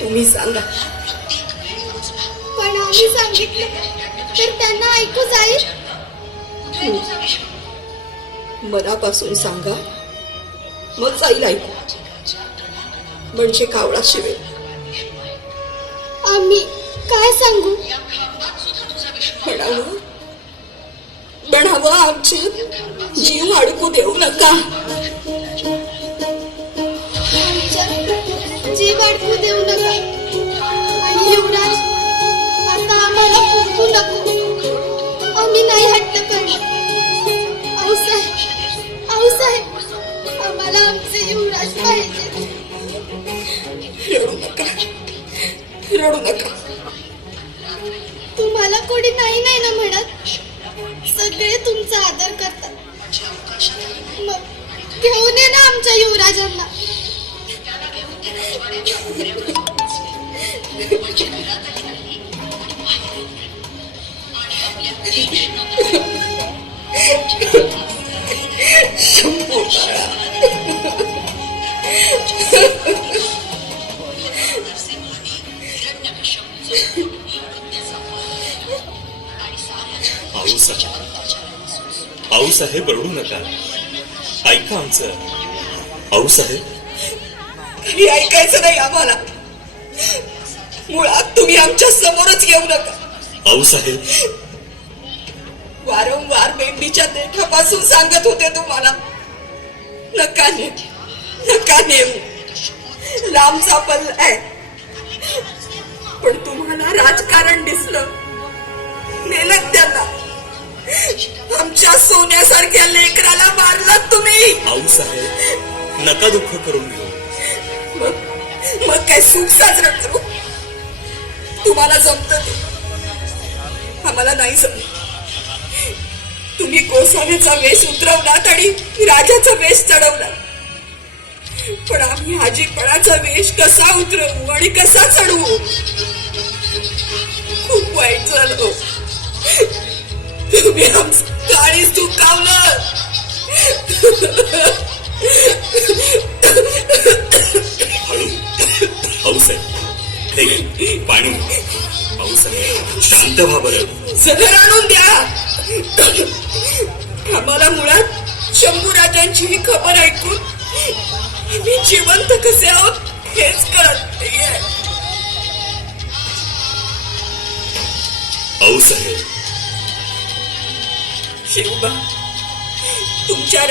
तुम्ही सांगा. पण आम्ही सांगितलं तर त्यांना ऐकू जाईल. मनापासून सांगा, मग जाईल ऐकू. म्हणजे कावळा शिवेल. आम्ही काय सांगू? म्हणावं आमच्यात जीव अडकू देऊ नका. आमच्यात जीव अडकू देऊ नका. आणि युवराज, आता आम्हाला फुंकू नको. आम्ही नाही हट्ट करणार. आऊसाहेब, आम्हाला आमचे युवराज पाहिजे. रडू नका, रडू नका. तुम्हाला कोणी नाही नाही ना म्हणत. सगळे तुमचा आदर करतात. मग घेऊन ये ना आमच्या युवराजांना. शंभू आऊसाहेब, रडू नका. ऐका आमचं. आऊसाहेब, काही ऐकायचं नाही आम्हाला. मुळात तुम्ही आमच्या समोरच येऊ नका. आऊसाहेब, वारंवार मेंढीच्या देठापासून सांगत होते तुम्हाला, नका नेऊ, नका नेऊ. लांबचा पल्ला आहे. पण तुम्हाला राजकारण दिसलं, नेलं त्यांना. आमच्या सोन्यासारख्या लेकराला मारलात तुम्ही. आऊसाहेब, नका दुःख करून घेऊ. मग काय सुख साजरं करू? तुम्हाला जमत ते, आम्हाला नाही जमत. तुम्ही गोसाव्याचा वेश उतरवलात आणि राजाचा वेश चढवला. पण आम्ही हाजीपणाचा वेश कसा उतरवू आणि कसा चढवू? खूप वाईट झालं. तुम्ही आमचं काळीच दुखावलं. आऊसाहेब, हे पाणी. आऊसाहेब, शांत व्हा बरं. जहर आणून द्या. आम्हाला मुळात शंभूराजांची ही खबर ऐकून आम्ही जिवंत कसे आहोत हेच कळत नाहीये. आऊसाहेब, शिवबा, तुमच्या